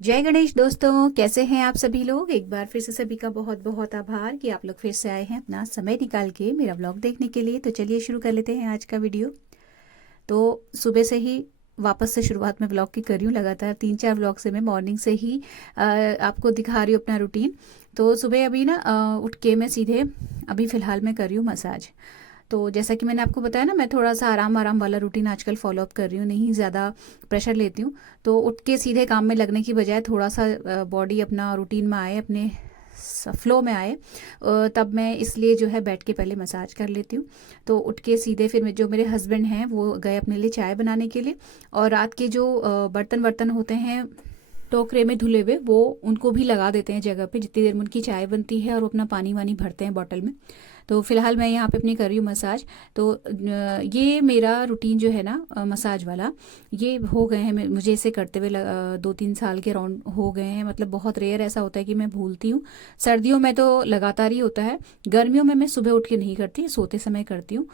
जय गणेश दोस्तों, कैसे हैं आप सभी लोग। एक बार फिर से सभी का बहुत बहुत आभार कि आप लोग फिर से आए हैं अपना समय निकाल के मेरा व्लॉग देखने के लिए। तो चलिए शुरू कर लेते हैं आज का वीडियो। तो सुबह से ही वापस से शुरुआत में व्लॉग की कर रही हूँ। लगातार 3-4 व्लॉग से मैं मॉर्निंग से ही आपको दिखा रही हूँ अपना रूटीन। तो सुबह अभी ना उठ के मैं सीधे अभी फ़िलहाल मैं कर रही हूँ मसाज। तो जैसा कि मैंने आपको बताया ना, मैं थोड़ा सा आराम आराम वाला रूटीन आजकल फॉलो अप कर रही हूँ, नहीं ज़्यादा प्रेशर लेती हूँ। तो उठ के सीधे काम में लगने की बजाय थोड़ा सा बॉडी अपना रूटीन में आए, अपने फ्लो में आए, तब मैं इसलिए जो है बैठ के पहले मसाज कर लेती हूँ। तो उठ के सीधे फिर जो मेरे हस्बैंड हैं वो गए अपने लिए चाय बनाने के लिए। और रात के जो बर्तन वर्तन होते हैं टोकरे में धुले हुए, वो उनको भी लगा देते हैं जगह पे जितनी देर में उनकी चाय बनती है, और वो अपना पानी वानी भरते हैं बॉटल में। तो फिलहाल मैं यहाँ पे अपनी कर रही हूँ मसाज। तो ये मेरा रूटीन जो है ना मसाज वाला, ये हो गए हैं मुझे इसे करते हुए 2-3 साल के राउंड हो गए हैं। मतलब बहुत रेयर ऐसा होता है कि मैं भूलती हूँ। सर्दियों में तो लगातार ही होता है। गर्मियों में मैं सुबह उठ के नहीं करती, सोते समय करती हूँ।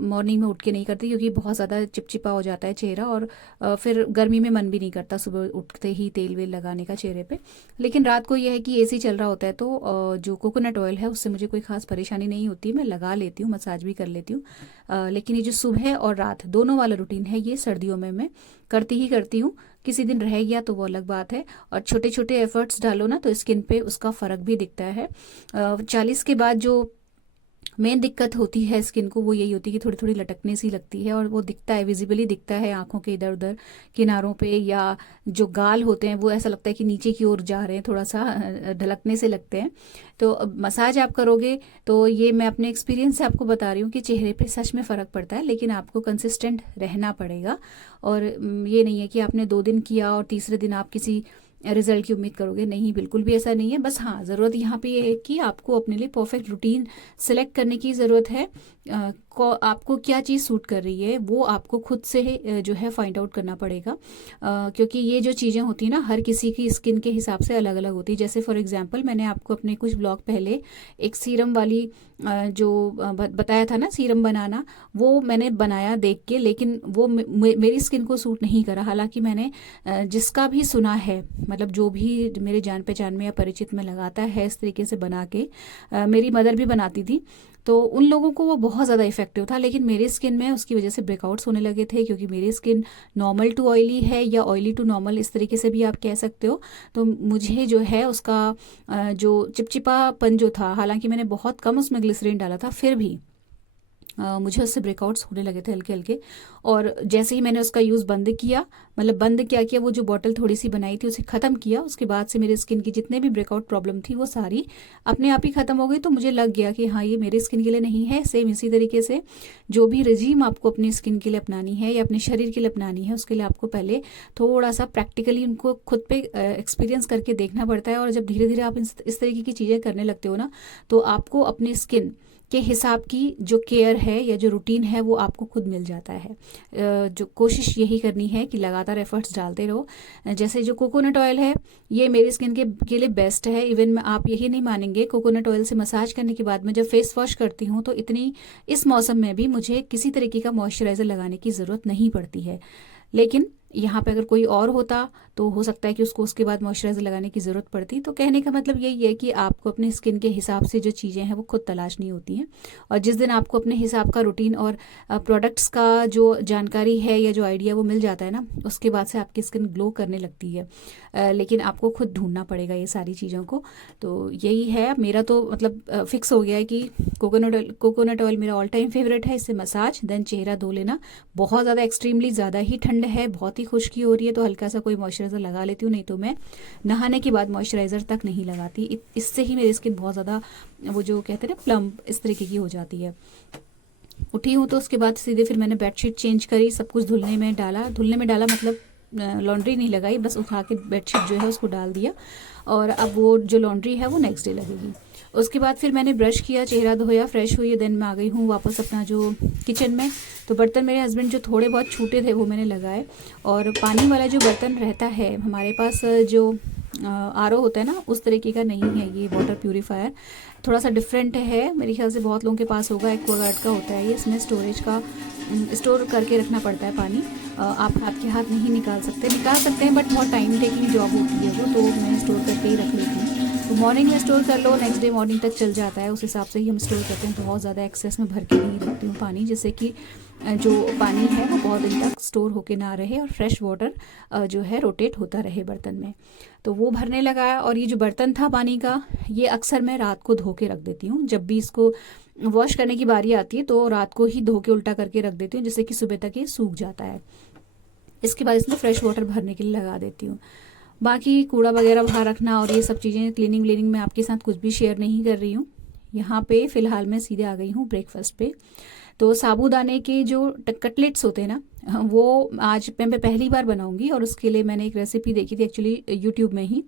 मॉर्निंग में उठ के नहीं करती क्योंकि बहुत ज़्यादा चिपचिपा हो जाता है चेहरा, और फिर गर्मी में मन भी नहीं करता सुबह उठते ही तेल वेल लगाने का चेहरे पे। लेकिन रात को यह है कि एसी चल रहा होता है, तो जो कोकोनट ऑयल है उससे मुझे कोई खास परेशानी नहीं होती, मैं लगा लेती हूँ, मसाज भी कर लेती हूँ। लेकिन ये जो सुबह और रात दोनों वाला रूटीन है, ये सर्दियों में मैं करती ही करती हूँ। किसी दिन रह गया तो वो अलग बात है। और छोटे छोटे एफर्ट्स डालो ना तो स्किन पे उसका फ़र्क भी दिखता है। 40 के बाद जो मेन दिक्कत होती है स्किन को, वो यही होती है कि थोड़ी थोड़ी लटकने सी लगती है, और वो दिखता है, विजिबली दिखता है आंखों के इधर उधर किनारों पे, या जो गाल होते हैं वो ऐसा लगता है कि नीचे की ओर जा रहे हैं, थोड़ा सा ढलकने से लगते हैं। तो अब मसाज आप करोगे तो ये मैं अपने एक्सपीरियंस से आपको बता रही हूँ कि चेहरे पे सच में फ़र्क पड़ता है, लेकिन आपको कंसिस्टेंट रहना पड़ेगा। और ये नहीं है कि आपने 2 दिन किया और तीसरे दिन आप किसी रिजल्ट की उम्मीद करोगे, नहीं, बिल्कुल भी ऐसा नहीं है। बस हाँ, ज़रूरत यहाँ पे ये है कि आपको अपने लिए परफेक्ट रूटीन सेलेक्ट करने की ज़रूरत है। आपको क्या चीज़ सूट कर रही है वो आपको खुद से जो है फाइंड आउट करना पड़ेगा। क्योंकि ये जो चीज़ें होती हैं ना, हर किसी की स्किन के हिसाब से अलग अलग होती है। जैसे फॉर एग्जांपल मैंने आपको अपने कुछ ब्लॉग पहले एक सीरम वाली जो बताया था ना, सीरम बनाना, वो मैंने बनाया देख के, लेकिन वो मेरी स्किन को सूट नहीं करा। हालांकि मैंने जिसका भी सुना है, मतलब जो भी मेरे जान पहचान में या परिचित में लगाता है इस तरीके से बना के, मेरी मदर भी बनाती थी, तो उन लोगों को वो बहुत ज़्यादा इफेक्टिव था। लेकिन मेरी स्किन में उसकी वजह से ब्रेकआउट्स होने लगे थे, क्योंकि मेरी स्किन नॉर्मल टू ऑयली है, या ऑयली टू नॉर्मल, इस तरीके से भी आप कह सकते हो। तो मुझे जो है उसका जो चिपचिपापन जो था, हालांकि मैंने बहुत कम उसमें ग्लिसरीन डाला था, फिर भी मुझे उससे ब्रेकआउट्स होने लगे थे हल्के हल्के। और जैसे ही मैंने उसका यूज़ बंद किया, मतलब बंद क्या किया, वो जो बॉटल थोड़ी सी बनाई थी उसे ख़त्म किया, उसके बाद से मेरे स्किन की जितने भी ब्रेकआउट प्रॉब्लम थी वो सारी अपने आप ही ख़त्म हो गई। तो मुझे लग गया कि हाँ, ये मेरे स्किन के लिए नहीं है। सेम इसी तरीके से जो भी रजीम आपको अपनी स्किन के लिए अपनानी है या अपने शरीर के लिए अपनानी है, उसके लिए आपको पहले थोड़ा सा प्रैक्टिकली उनको खुद पे एक्सपीरियंस करके देखना पड़ता है। और जब धीरे धीरे आप इस तरीके की चीज़ें करने लगते हो ना, तो आपको अपनी स्किन के हिसाब की जो केयर है या जो रूटीन है वो आपको खुद मिल जाता है। जो कोशिश यही करनी है कि लगातार एफर्ट्स डालते रहो। जैसे जो कोकोनट ऑयल है, ये मेरी स्किन के लिए बेस्ट है। इवन मैं, आप यही नहीं मानेंगे, कोकोनट ऑयल से मसाज करने के बाद मैं जब फेस वॉश करती हूँ तो इतनी, इस मौसम में भी मुझे किसी तरीके का मॉइस्चराइज़र लगाने की ज़रूरत नहीं पड़ती है। लेकिन यहाँ पे अगर कोई और होता तो हो सकता है कि उसको उसके बाद मॉइस्चराइज़र लगाने की ज़रूरत पड़ती। तो कहने का मतलब यही है कि आपको अपनी स्किन के हिसाब से जो चीज़ें हैं वो खुद तलाशनी होती हैं। और जिस दिन आपको अपने हिसाब का रूटीन और प्रोडक्ट्स का जो जानकारी है या जो आइडिया वो मिल जाता है ना, उसके बाद से आपकी स्किन ग्लो करने लगती है। लेकिन आपको खुद ढूंढना पड़ेगा ये सारी चीज़ों को। तो यही है मेरा, तो मतलब फिक्स हो गया है कि कोकोनट ऑयल मेरा ऑल टाइम फेवरेट है। इससे मसाज, देन चेहरा धो लेना। बहुत ज़्यादा एक्सट्रीमली ज़्यादा ही ठंड है, बहुत ही खुश्की हो रही है, तो हल्का सा कोई मॉइस्चराइज़र लगा लेती हूँ, नहीं तो मैं नहाने के बाद मॉइस्चराइज़र तक नहीं लगाती। इससे ही मेरी स्किन बहुत ज़्यादा, वो जो कहते हैं ना, प्लम्प, इस तरीके की हो जाती है। उठी हूँ तो उसके बाद सीधे फिर मैंने बेडशीट चेंज करी, सब कुछ धुलने में डाला, मतलब लॉन्ड्री नहीं लगाई, बस उठा के बेडशीट जो है उसको डाल दिया। और अब वो जो लॉन्ड्री है वो नेक्स्ट डे लगेगी। उसके बाद फिर मैंने ब्रश किया, चेहरा धोया, फ्रेश हुई, देन मैं आ गई हूँ वापस अपना जो किचन में। तो बर्तन मेरे हस्बैंड जो थोड़े बहुत छूटे थे वो मैंने लगाए। और पानी वाला जो बर्तन रहता है हमारे पास, जो आरओ होता है ना, उस तरीके का नहीं है ये वाटर प्यूरीफायर, थोड़ा सा डिफरेंट है। मेरे ख्याल से बहुत लोगों के पास होगा, एक्वागार्ड का होता है ये। इसमें स्टोरेज का स्टोर करके रखना पड़ता है पानी, आप हाथ के हाथ नहीं निकाल सकते हैं, बट बहुत टाइम टेकिंग जॉब होती है वो, तो मैं स्टोर करके ही रख लेती हूँ। तो मॉर्निंग में स्टोर कर लो, नेक्स्ट डे मॉर्निंग तक चल जाता है, उस हिसाब से ही हम स्टोर करते हैं। बहुत ज़्यादा एक्सेस में भर के नहीं रखती हूँ पानी, जिससे कि जो पानी है वो बहुत दिन तक स्टोर होके ना रहे और फ्रेश वाटर जो है रोटेट होता रहे बर्तन में। तो वो भरने लगा है। और ये जो बर्तन था पानी का, ये अक्सर मैं रात को धो के रख देती हूँ। जब भी इसको वॉश करने की बारी आती है तो रात को ही धो के उल्टा करके रख देती हूँ, जिससे कि सुबह तक ये सूख जाता है। इसके बाद इसमें फ्रेश वाटर भरने के लिए लगा देती हूँ। बाकी कूड़ा वगैरह बाहर रखना और ये सब चीज़ें, क्लीनिंग मैं आपके साथ कुछ भी शेयर नहीं कर रही हूँ। यहाँ पे फ़िलहाल मैं सीधे आ गई हूँ ब्रेकफास्ट पे। तो साबूदाने के जो कटलेट्स होते हैं ना, वो आज मैं पहली बार बनाऊंगी, और उसके लिए मैंने एक रेसिपी देखी थी एक्चुअली यूट्यूब में ही।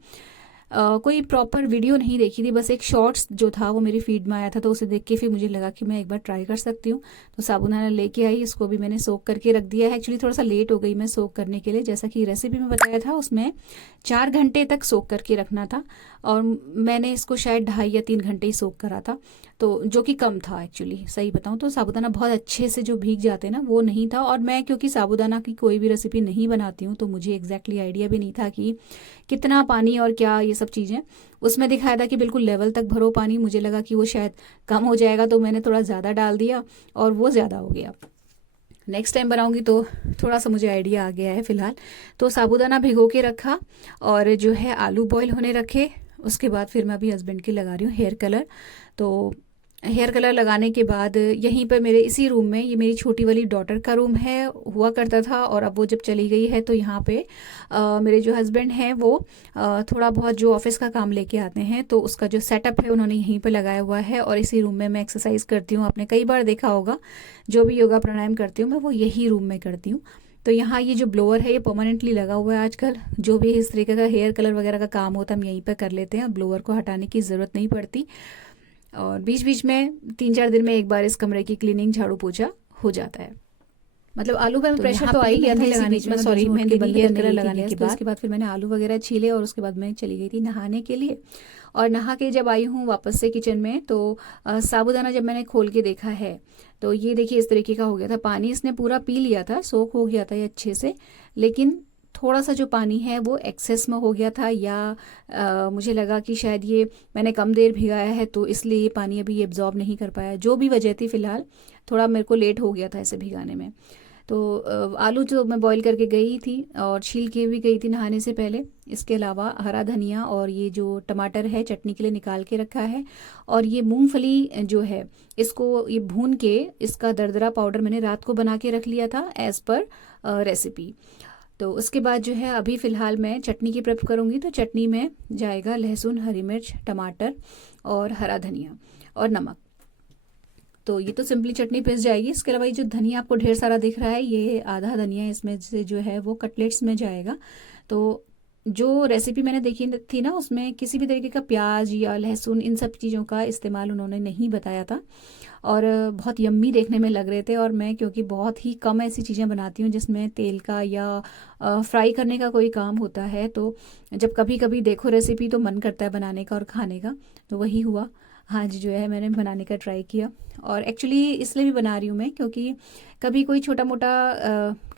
कोई प्रॉपर वीडियो नहीं देखी थी, बस एक शॉर्ट्स जो था वो मेरी फीड में आया था, तो उसे देख के फिर मुझे लगा कि मैं एक बार ट्राई कर सकती हूँ। तो साबूदाना लेके आई, इसको भी मैंने सोक करके रख दिया है। एक्चुअली थोड़ा सा लेट हो गई मैं सोक करने के लिए, जैसा कि रेसिपी में बताया था उसमें 4 घंटे तक सोक करके रखना था, और मैंने इसको शायद 2.5 या 3 घंटे ही सोक करा था, तो जो कि कम था एक्चुअली। सही बताऊँ तो साबूदाना बहुत अच्छे से जो भीग जाते हैं ना, वो नहीं था। और मैं क्योंकि साबूदाना की कोई भी रेसिपी नहीं बनाती हूँ, तो मुझे एग्जैक्टली आइडिया भी नहीं था कि कितना पानी और क्या ये सब चीज़ें। उसमें दिखाया था कि बिल्कुल लेवल तक भरो पानी, मुझे लगा कि वो शायद कम हो जाएगा, तो मैंने थोड़ा ज़्यादा डाल दिया और वो ज़्यादा हो गया। नेक्स्ट टाइम बनाऊंगी तो थोड़ा सा मुझे आइडिया आ गया है फ़िलहाल। तो साबूदाना भिगो के रखा, और जो है आलू बॉईल होने रखे। उसके बाद फिर मैं अभी हस्बैंड के लगा रही हूँ हेयर कलर। तो हेयर कलर लगाने के बाद यहीं पर मेरे इसी रूम में, ये मेरी छोटी वाली डॉटर का रूम है, हुआ करता था, और अब वो जब चली गई है तो यहाँ पे मेरे जो हस्बैंड हैं वो थोड़ा बहुत जो ऑफिस का काम लेके आते हैं, तो उसका जो सेटअप है उन्होंने यहीं पे लगाया हुआ है। और इसी रूम में मैं एक्सरसाइज करती हूँ। आपने कई बार देखा होगा, जो भी योगा प्राणायाम करती हूँ मैं वो यही रूम में करती हूँ। तो यहाँ ये जो ब्लोअर है ये परमानेंटली लगा हुआ है आजकल। जो भी इस तरीके का हेयर कलर वगैरह का काम होता है हम यहीं पर कर लेते हैं, ब्लोअर को हटाने की ज़रूरत नहीं पड़ती। और बीच बीच में 3-4 दिन में एक बार इस कमरे की क्लीनिंग, झाड़ू पोछा हो जाता है। मतलब आलू पे प्रेशर तो आ ही गया था इसी बीच में, सॉरी, मेहंदी बंद करने लगाने के बाद। उसके बाद फिर मैंने आलू वगैरह छीले, और उसके बाद मैं चली गई थी नहाने के लिए। और नहा के जब आई हूँ वापस से किचन में, तो साबूदाना जब मैंने खोल के देखा है तो ये देखिए इस तरीके का हो गया था। पानी इसने पूरा पी लिया था, सोख हो गया था ये अच्छे से, लेकिन थोड़ा सा जो पानी है वो एक्सेस में हो गया था, या मुझे लगा कि शायद ये मैंने कम देर भिगाया है तो इसलिए ये पानी अभी एब्जॉर्ब नहीं कर पाया। जो भी वजह थी, फ़िलहाल थोड़ा मेरे को लेट हो गया था इसे भिगाने में। तो आलू जो मैं बॉईल करके गई थी और छील के भी गई थी नहाने से पहले। इसके अलावा हरा धनिया और ये जो टमाटर है चटनी के लिए निकाल के रखा है। और ये मूंगफली जो है, इसको ये भून के इसका दरदरा पाउडर मैंने रात को बना के रख लिया था एज़ पर रेसिपी। तो उसके बाद जो है अभी फ़िलहाल मैं चटनी की प्रेप करूँगी। तो चटनी में जाएगा लहसुन, हरी मिर्च, टमाटर और हरा धनिया और नमक। तो ये तो सिंपली चटनी पिस जाएगी। इसके अलावा ये जो धनिया आपको ढेर सारा दिख रहा है, ये आधा धनिया इसमें से जो है वो कटलेट्स में जाएगा। तो जो रेसिपी मैंने देखी थी ना, उसमें किसी भी तरीके का प्याज या लहसुन इन सब चीज़ों का इस्तेमाल उन्होंने नहीं बताया था, और बहुत यम्मी देखने में लग रहे थे। और मैं क्योंकि बहुत ही कम ऐसी चीज़ें बनाती हूँ जिसमें तेल का या फ्राई करने का कोई काम होता है, तो जब कभी कभी देखो रेसिपी तो मन करता है बनाने का और खाने का, तो वही हुआ। हाँ जी, जो है मैंने बनाने का ट्राई किया। और एक्चुअली इसलिए भी बना रही हूँ मैं, क्योंकि कभी कोई छोटा मोटा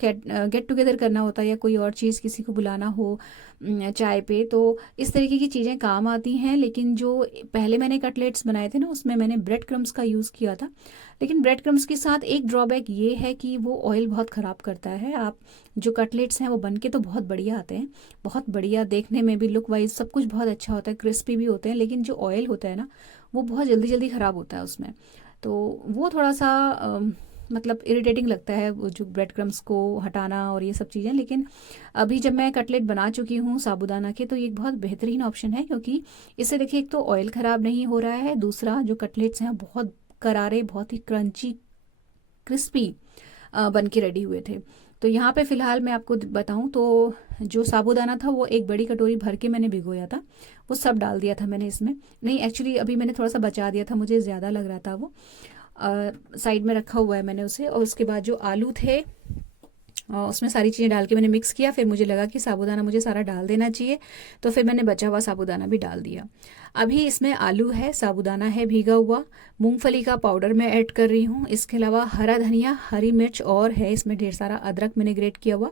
गेट टुगेदर करना होता है, या कोई और चीज़ किसी को बुलाना हो चाय पे, तो इस तरीके की चीज़ें काम आती हैं। लेकिन जो पहले मैंने कटलेट्स बनाए थे ना, उसमें मैंने ब्रेड क्रम्स का यूज़ किया था। लेकिन ब्रेड क्रम्स के साथ एक ड्रॉबैक ये है कि वो ऑयल बहुत ख़राब करता है। आप जो कटलेट्स हैं वो बन के तो बहुत बढ़िया आते हैं, बहुत बढ़िया देखने में भी, लुक वाइज सब कुछ बहुत अच्छा होता है, क्रिस्पी भी होते हैं, लेकिन जो ऑयल होता है ना वो बहुत जल्दी जल्दी ख़राब होता है उसमें। तो वो थोड़ा सा मतलब इरिटेटिंग लगता है, वो जो ब्रेड क्रम्स को हटाना और ये सब चीज़ें। लेकिन अभी जब मैं कटलेट बना चुकी हूँ साबूदाना के, तो ये एक बहुत बेहतरीन ऑप्शन है, क्योंकि इससे देखिए एक तो ऑयल ख़राब नहीं हो रहा है, दूसरा जो कटलेट्स हैं बहुत करारे, बहुत ही क्रंची, क्रिस्पी बन के रेडी हुए थे। तो यहाँ पे फ़िलहाल मैं आपको बताऊँ तो जो साबूदाना था वो एक बड़ी कटोरी भर के मैंने भिगोया था, वो सब डाल दिया था मैंने इसमें। नहीं, एक्चुअली अभी मैंने थोड़ा सा बचा दिया था, मुझे ज़्यादा लग रहा था वो, साइड में रखा हुआ है मैंने उसे। और उसके बाद जो आलू थे उसमें सारी चीज़ें डाल के मैंने मिक्स किया। फिर मुझे लगा कि साबूदाना मुझे सारा डाल देना चाहिए, तो फिर मैंने बचा हुआ साबूदाना भी डाल दिया। अभी इसमें आलू है, साबूदाना है भीगा हुआ, मूंगफली का पाउडर मैं ऐड कर रही हूँ। इसके अलावा हरा धनिया, हरी मिर्च और है इसमें ढेर सारा अदरक मैंने ग्रेट किया हुआ।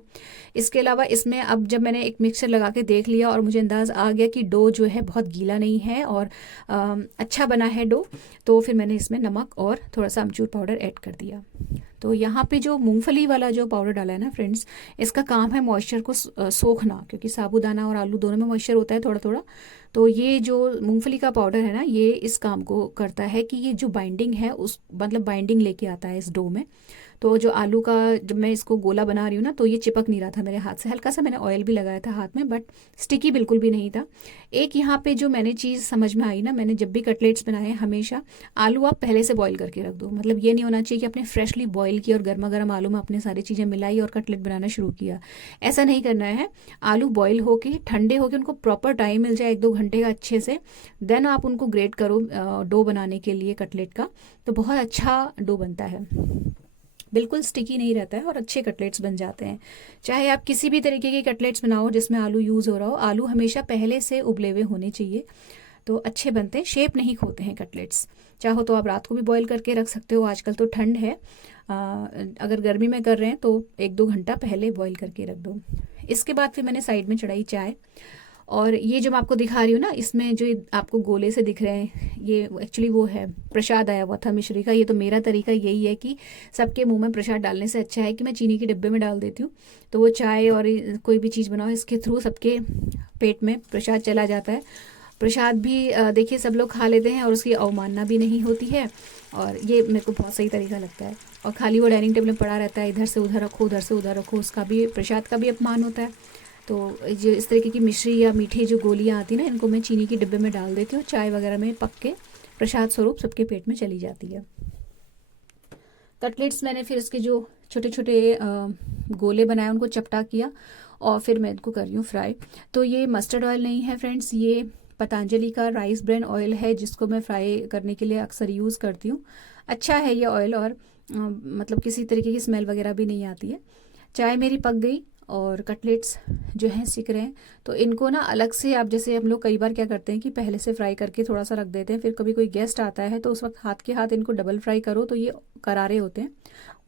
इसके अलावा इसमें अब जब मैंने एक मिक्सर लगा के देख लिया और मुझे अंदाज़ आ गया कि डो जो है बहुत गीला नहीं है और अच्छा बना है डो, तो फिर मैंने इसमें नमक और थोड़ा सा अमचूर पाउडर ऐड कर दिया। तो यहाँ पे जो मूंगफली वाला जो पाउडर डाला है ना फ्रेंड्स, इसका काम है मॉइस्चर को सोखना, क्योंकि साबूदाना और आलू दोनों में मॉइस्चर होता है थोड़ा थोड़ा। तो ये जो मूंगफली का पाउडर है ना, ये इस काम को करता है कि ये जो बाइंडिंग है उस मतलब बाइंडिंग लेके आता है इस डो में। तो जो आलू का जब मैं इसको गोला बना रही हूँ ना, तो ये चिपक नहीं रहा था मेरे हाथ से। हल्का सा मैंने ऑयल भी लगाया था हाथ में, बट स्टिकी बिल्कुल भी नहीं था। एक यहाँ पे जो मैंने चीज़ समझ में आई ना, मैंने जब भी कटलेट्स बनाए हमेशा आलू आप पहले से बॉईल करके रख दो। मतलब ये नहीं होना चाहिए कि आपने फ्रेशली बॉईल किया और गर्मा गर्म आलू में आपने सारी चीज़ें मिलाई और कटलेट बनाना शुरू किया। ऐसा नहीं करना है। आलू बॉईल होके ठंडे होके उनको प्रॉपर टाइम मिल जाए 1-2 घंटे का अच्छे से, देन आप उनको ग्रेट करो डो बनाने के लिए कटलेट का, तो बहुत अच्छा डो बनता है, बिल्कुल स्टिकी नहीं रहता है और अच्छे कटलेट्स बन जाते हैं। चाहे आप किसी भी तरीके के कटलेट्स बनाओ जिसमें आलू यूज़ हो रहा हो, आलू हमेशा पहले से उबले हुए होने चाहिए, तो अच्छे बनते हैं, शेप नहीं खोते हैं कटलेट्स। चाहो तो आप रात को भी बॉईल करके रख सकते हो, आजकल तो ठंड है। अगर गर्मी में कर रहे हैं तो 1-2 घंटा पहले बॉईल करके रख दो। इसके बाद फिर मैंने साइड में चढ़ाई चाय, और ये जो मैं आपको दिखा रही हूँ ना, इसमें जो आपको गोले से दिख रहे हैं, ये एक्चुअली वो है प्रसाद आया हुआ था मिश्री का। ये तो मेरा तरीका यही है कि सबके मुंह में प्रसाद डालने से अच्छा है कि मैं चीनी के डिब्बे में डाल देती हूँ, तो वो चाय और कोई भी चीज़ बनाओ इसके थ्रू सबके पेट में प्रसाद चला जाता है। प्रसाद भी देखिए सब लोग खा लेते हैं और उसकी अवमानना भी नहीं होती है, और ये मेरे को बहुत सही तरीका लगता है। और खाली वो डाइनिंग टेबल में पड़ा रहता है, इधर से उधर रखो उधर से उधर रखो, उसका भी प्रसाद का भी अपमान होता है। तो जो इस तरीके की मिश्री या मीठी जो गोलियां आती हैं ना, इनको मैं चीनी के डिब्बे में डाल देती हूँ, चाय वगैरह में पक के प्रसाद स्वरूप सबके पेट में चली जाती है। कटलेट्स मैंने फिर इसके जो छोटे छोटे गोले बनाए उनको चपटा किया और फिर मैं इनको कर रही हूँ फ्राई। तो ये मस्टर्ड ऑयल नहीं है फ्रेंड्स, ये पतंजलि का राइस ब्रान ऑयल है, जिसको मैं फ्राई करने के लिए अक्सर यूज़ करती हूँ। अच्छा है ये ऑयल, और मतलब किसी तरीके की स्मेल वगैरह भी नहीं आती है। चाय मेरी पक गई और कटलेट्स जो हैं सिक रहे हैं, तो इनको ना अलग से आप, जैसे हम लोग कई बार क्या करते हैं कि पहले से फ्राई करके थोड़ा सा रख देते हैं, फिर कभी कोई गेस्ट आता है तो उस वक्त हाथ के हाथ इनको डबल फ्राई करो तो ये करारे होते हैं,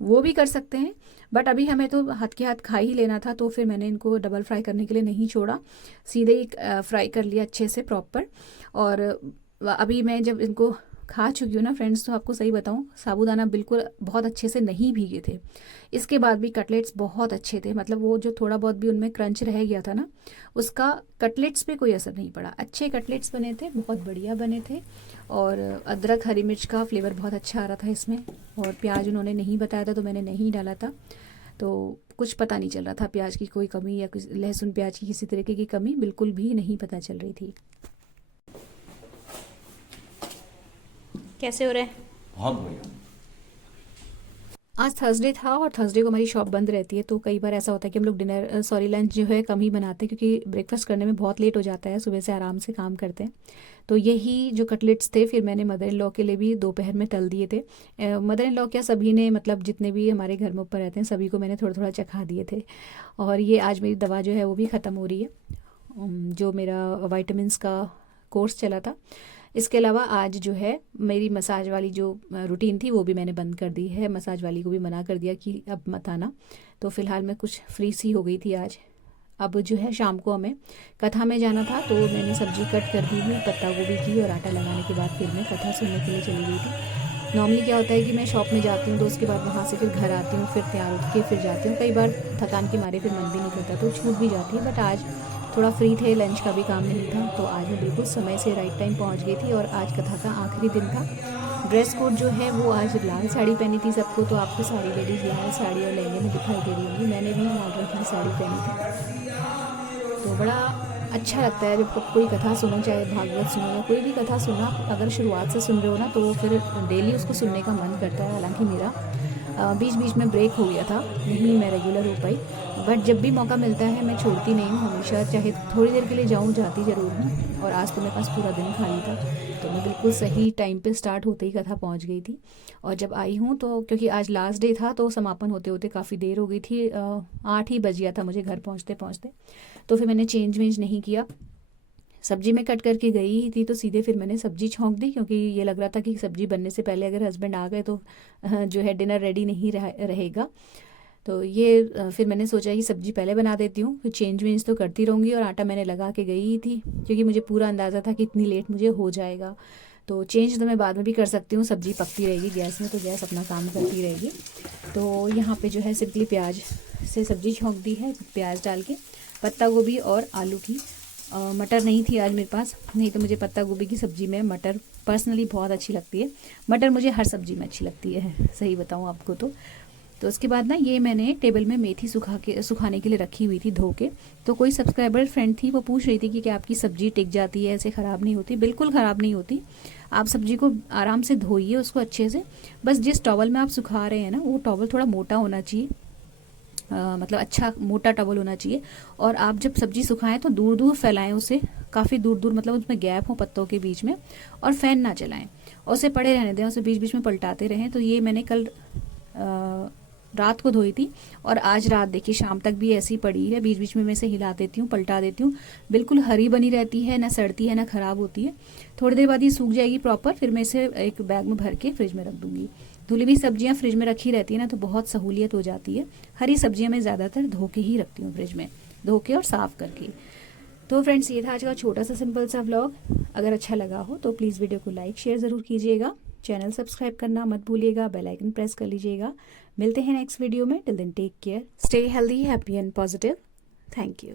वो भी कर सकते हैं। बट अभी हमें तो हाथ के हाथ खा ही लेना था, तो फिर मैंने इनको डबल फ्राई करने के लिए नहीं छोड़ा, सीधे ही फ्राई कर लिया अच्छे से प्रॉपर। और अभी मैं जब इनको खा चुकी हूँ ना फ्रेंड्स, तो आपको सही बताऊँ, साबूदाना बिल्कुल बहुत अच्छे से नहीं भीगे थे। इसके बाद भी कटलेट्स बहुत अच्छे थे, मतलब वो जो थोड़ा बहुत भी उनमें क्रंच रह गया था ना, उसका कटलेट्स पे कोई असर नहीं पड़ा। अच्छे कटलेट्स बने थे, बहुत बढ़िया बने थे, और अदरक हरी मिर्च का फ्लेवर बहुत अच्छा आ रहा था इसमें। और प्याज उन्होंने नहीं बताया था तो मैंने नहीं डाला था, तो कुछ पता नहीं चल रहा था प्याज की कोई कमी या लहसुन प्याज की किसी तरीके की कमी बिल्कुल भी नहीं पता चल रही थी। कैसे हो रहे हैं? बहुत बढ़िया। आज थर्सडे था और थर्सडे को हमारी शॉप बंद रहती है, तो कई बार ऐसा होता है कि हम लोग लंच जो है कम ही बनाते हैं, क्योंकि ब्रेकफास्ट करने में बहुत लेट हो जाता है, सुबह से आराम से काम करते हैं। तो यही जो कटलेट्स थे फिर मैंने मदर इन लॉ के लिए भी दोपहर में तल दिए थे। मदर इन लॉ क्या, सभी ने, मतलब जितने भी हमारे घर में ऊपर रहते हैं सभी को मैंने थोड़ा थोड़ा चखा दिए थे। और ये आज मेरी दवा जो है वो भी ख़त्म हो रही है, जो मेरा वाइटामिन का कोर्स चला था। इसके अलावा आज जो है मेरी मसाज वाली जो रूटीन थी वो भी मैंने बंद कर दी है, मसाज वाली को भी मना कर दिया कि अब मत आना। तो फ़िलहाल मैं कुछ फ्री सी हो गई थी आज। अब जो है शाम को हमें कथा में जाना था, तो मैंने सब्ज़ी कट कर दी हुई, पत्ता गोभी की, और आटा लगाने के बाद फिर मैं कथा सुनने के लिए चली गई थी। नॉर्मली क्या होता है कि मैं शॉप में जाती हूँ तो उसके बाद वहाँ से फिर घर आती हूँ, फिर तैयार होकर के फिर जाती हूँ। कई बार थकान के मारे फिर मन भी नहीं करता तो छूट भी जाती है, बट आज थोड़ा फ्री थे, लंच का भी काम नहीं था, तो आज मैं बिल्कुल समय से राइट टाइम पहुंच गई थी। और आज कथा का आखिरी दिन था। ड्रेस कोड जो है वो आज लाल साड़ी पहनी थी सबको, तो आपको सारी लेडीज़ लाल साड़ी और लहंगे में दिखाई दे रही होंगी, मैंने भी लाल रंग की साड़ी पहनी थी। तो बड़ा अच्छा लगता है जब कोई कथा सुनो, चाहे भागवत सुनो या कोई भी कथा सुनो, अगर शुरुआत से सुन रहे हो ना तो फिर डेली उसको सुनने का मन करता है। हालांकि मेरा बीच बीच में ब्रेक हो गया था, नहीं मैं रेगुलर हो पाई, बट जब भी मौका मिलता है मैं छोड़ती नहीं हूँ हमेशा, चाहे थोड़ी देर के लिए जाऊँ, जाती ज़रूर हूँ। और आज तो मेरे पास पूरा दिन खाली था, तो मैं बिल्कुल सही टाइम पे स्टार्ट होते ही कथा पहुँच गई थी। और जब आई हूँ तो क्योंकि आज लास्ट डे था तो समापन होते होते काफ़ी देर हो गई थी, 8 ही बज गया था मुझे घर पहुँचते पहुँचते। तो फिर मैंने चेंज वेंज नहीं किया, सब्जी में कट करके गई ही थी तो सीधे फिर मैंने सब्जी छौंक दी, क्योंकि ये लग रहा था कि सब्जी बनने से पहले अगर हस्बैंड आ गए तो जो है डिनर रेडी नहीं रहेगा। तो ये फिर मैंने सोचा कि सब्जी पहले बना देती हूँ, फिर चेंज वेंज तो करती रहूँगी। और आटा मैंने लगा के गई ही थी, क्योंकि मुझे पूरा अंदाज़ा था कि इतनी लेट मुझे हो जाएगा। तो चेंज तो मैं बाद में भी कर सकती हूँ, सब्जी पकती रहेगी गैस में, तो गैस अपना काम करती रहेगी। तो यहाँ पे जो है सिंपली प्याज से सब्जी छौंक दी है, प्याज डाल के। पत्ता गोभी और आलू की, मटर नहीं थी आज मेरे पास, नहीं तो मुझे पत्ता गोभी की सब्ज़ी में मटर पर्सनली बहुत अच्छी लगती है। मटर मुझे हर सब्ज़ी में अच्छी लगती है, सही बताऊँ आपको तो उसके बाद ना ये मैंने टेबल में मेथी सुखाने के लिए रखी हुई थी धो के। तो कोई सब्सक्राइबर फ्रेंड थी, वो पूछ रही थी कि क्या आपकी सब्ज़ी टिक जाती है, ऐसे ख़राब नहीं होती? बिल्कुल ख़राब नहीं होती। आप सब्ज़ी को आराम से धोइए उसको अच्छे से, बस जिस टॉवल में आप सुखा रहे हैं ना वो टॉवल थोड़ा मोटा होना चाहिए, मतलब अच्छा मोटा टॉवल होना चाहिए। और आप जब सब्ज़ी सुखाएं तो दूर दूर फैलाएं उसे, काफ़ी दूर दूर, मतलब उसमें गैप हो पत्तों के बीच में, और फ़ैन ना चलाएं और उसे पड़े रहने दें, उसे बीच बीच में पलटाते रहें। तो ये मैंने कल रात को धोई थी और आज रात देखिए शाम तक भी ऐसी पड़ी है, बीच बीच में मैं इसे हिला देती हूँ, पलटा देती हूँ, बिल्कुल हरी बनी रहती है, ना सड़ती है ना ख़राब होती है। थोड़ी देर बाद ये सूख जाएगी प्रॉपर, फिर मैं इसे एक बैग में भर के फ्रिज में रख दूँगी। धुली हुई सब्जियाँ फ्रिज में रखी रहती है ना तो बहुत सहूलियत हो जाती है। हरी सब्जियाँ मैं ज़्यादातर धो के ही रखती हूँ फ्रिज में, धो के और साफ़ करके। तो फ्रेंड्स ये था आज का छोटा सा सिंपल सा व्लॉग। अगर अच्छा लगा हो तो प्लीज़ वीडियो को लाइक शेयर ज़रूर कीजिएगा, चैनल सब्सक्राइब करना मत भूलिएगा, बेल आइकन प्रेस कर लीजिएगा। मिलते हैं नेक्स्ट वीडियो में, till then take care, stay healthy, happy and positive. Thank you.